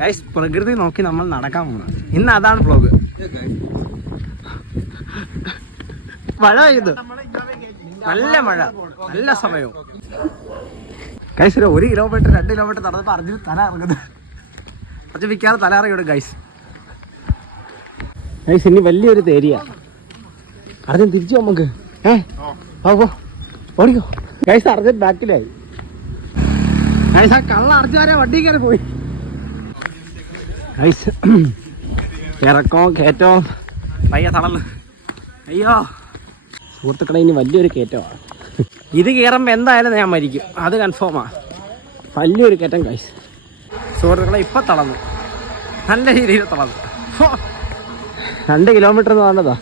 Guys പ്രകൃതി നോക്കി നമ്മൾ നടക്കാൻ പോകണം. ഇന്ന് അതാണ് വ്ലോഗ്. മഴ പെയ്തു, നല്ല മഴ, നല്ല സമയവും. ഗൈസ് 1 കിലോമീറ്റർ 2 കിലോമീറ്റർ നടന്നപ്പോൾ അർജുൻ തല ഇറങ്ങുന്നത്. അർജുൻ വിൽക്കാതെ തല ഇറങ്ങിയോട് ഗൈസ്. ഗൈസ് ഇനി വലിയൊരു തേരിയ. അർജുൻ തിരിച്ചു നമുക്ക് ഓടിക്കോ. ഗൈസ് അർജുൻ ബാക്കിലായി. ഗൈസ് ആ കള്ള അർജുനെ വണ്ടി കയറി പോയി. ഗൈസ് ഇറക്കവും കയറ്റവും പയ്യ തളർന്ന്. അയ്യോ സുഹൃത്തുക്കളെ, ഇനി വലിയൊരു കയറ്റമാണ്. ഇത് കയറുമ്പോൾ എന്തായാലും ഞാൻ മരിക്കും, അത് കൺഫേമാണ്. വലിയൊരു കയറ്റം ഗൈസ്. സുഹൃത്തുക്കളെ ഇപ്പം തളർന്നു, നല്ല രീതിയിൽ തളർന്നു. 2 കിലോമീറ്റർ എന്ന് പറഞ്ഞതാ,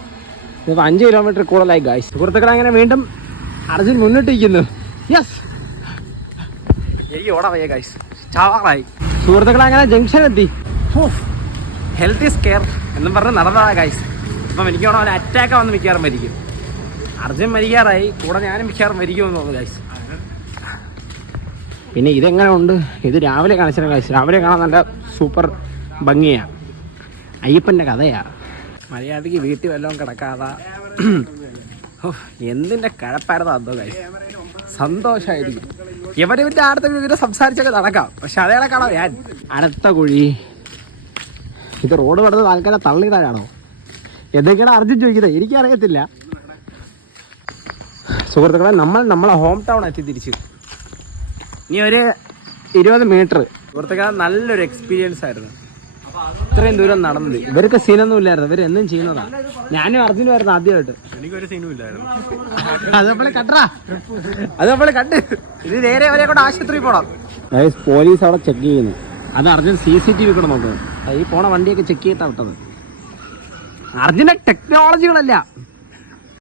ഇതിപ്പോൾ 5 കിലോമീറ്റർ കൂടുതലായി ഗൈസ്. സുഹൃത്തുക്കളെ അങ്ങനെ വീണ്ടും അർജുൻ മുന്നിട്ടിരിക്കുന്നു. യെസ്, എനിക്ക് ഓടാൻ വയ്യ ഗൈസ്, ചാവാറായി. സുഹൃത്തുക്കളെ അങ്ങനെ ജംഗ്ഷൻ എത്തി. ഹെൽത്ത് ഈസ് കെയർ എന്നും പറഞ്ഞ് നടന്നതാ ഗൈസ്. അപ്പം എനിക്ക് വേണം ഒരു അറ്റാക്ക് വന്ന് മിക്കവാറും മരിക്കും. അർജുൻ മരിക്കാറായി, കൂടെ ഞാനും മിക്കവാറും മരിക്കുമെന്ന് തോന്നുന്നു ഗൈസ്. പിന്നെ ഇതെങ്ങനെ ഉണ്ട്, ഇത് രാവിലെ കാണിച്ചിരുന്നു ഗൈസ്. രാവിലെ കാണാൻ നല്ല സൂപ്പർ ഭംഗിയാണ്. അയ്യപ്പൻ്റെ കഥയാണ്. മര്യാദയ്ക്ക് വീട്ടിൽ വല്ലതും കിടക്കാതെ എന്തിൻ്റെ കഴപ്പായിരുന്നു അതോ ഗൈസ്. സന്തോഷമായിരിക്കും. ഇവരിൻ്റെ അടുത്ത ഇവരെ സംസാരിച്ചൊക്കെ നടക്കാം, പക്ഷെ അതേളെ കാണാം ഞാൻ. അടുത്ത കുഴി. ഇത് റോഡ് കടന്ന് ആൾക്കാരെ തള്ളിയിടാനാണോ എന്തൊക്കെയാണ് അർജുൻ ചോദിക്കുന്നത്, എനിക്കറിയത്തില്ല. സുഹൃത്തുക്കളെ നമ്മളെ ഹോം ടൗൺ എത്തി തിരിച്ച്. ഇനി ഒരു 20 മീറ്റർ. സുഹൃത്തുക്കളെ നല്ലൊരു എക്സ്പീരിയൻസ് ആയിരുന്നു ഇത്രയും ദൂരം നടന്നത്. ഇവർക്ക് സീനൊന്നും ഇല്ലായിരുന്നു, ഇവർ എന്നും ചെയ്യുന്നതാണ്. ഞാനും അർജുനും ആയിരുന്നു ആദ്യമായിട്ട്. എനിക്കൊരു സീനും ഇല്ലായിരുന്നു. അത് കണ്ട് ഇത് നേരെ അവരെ കൊണ്ട് ആശുപത്രിയിൽ പോകണം. പോലീസ് അവിടെ ചെക്ക് ചെയ്യുന്നു. അത് അർജുൻ CCTV കൂടെ നോക്കുന്നത്. ഈ പോണ വണ്ടിയൊക്കെ ചെക്ക് ചെയ്തിട്ടാണ് വിട്ടത്. അർജുൻ്റെ ടെക്നോളജികളല്ല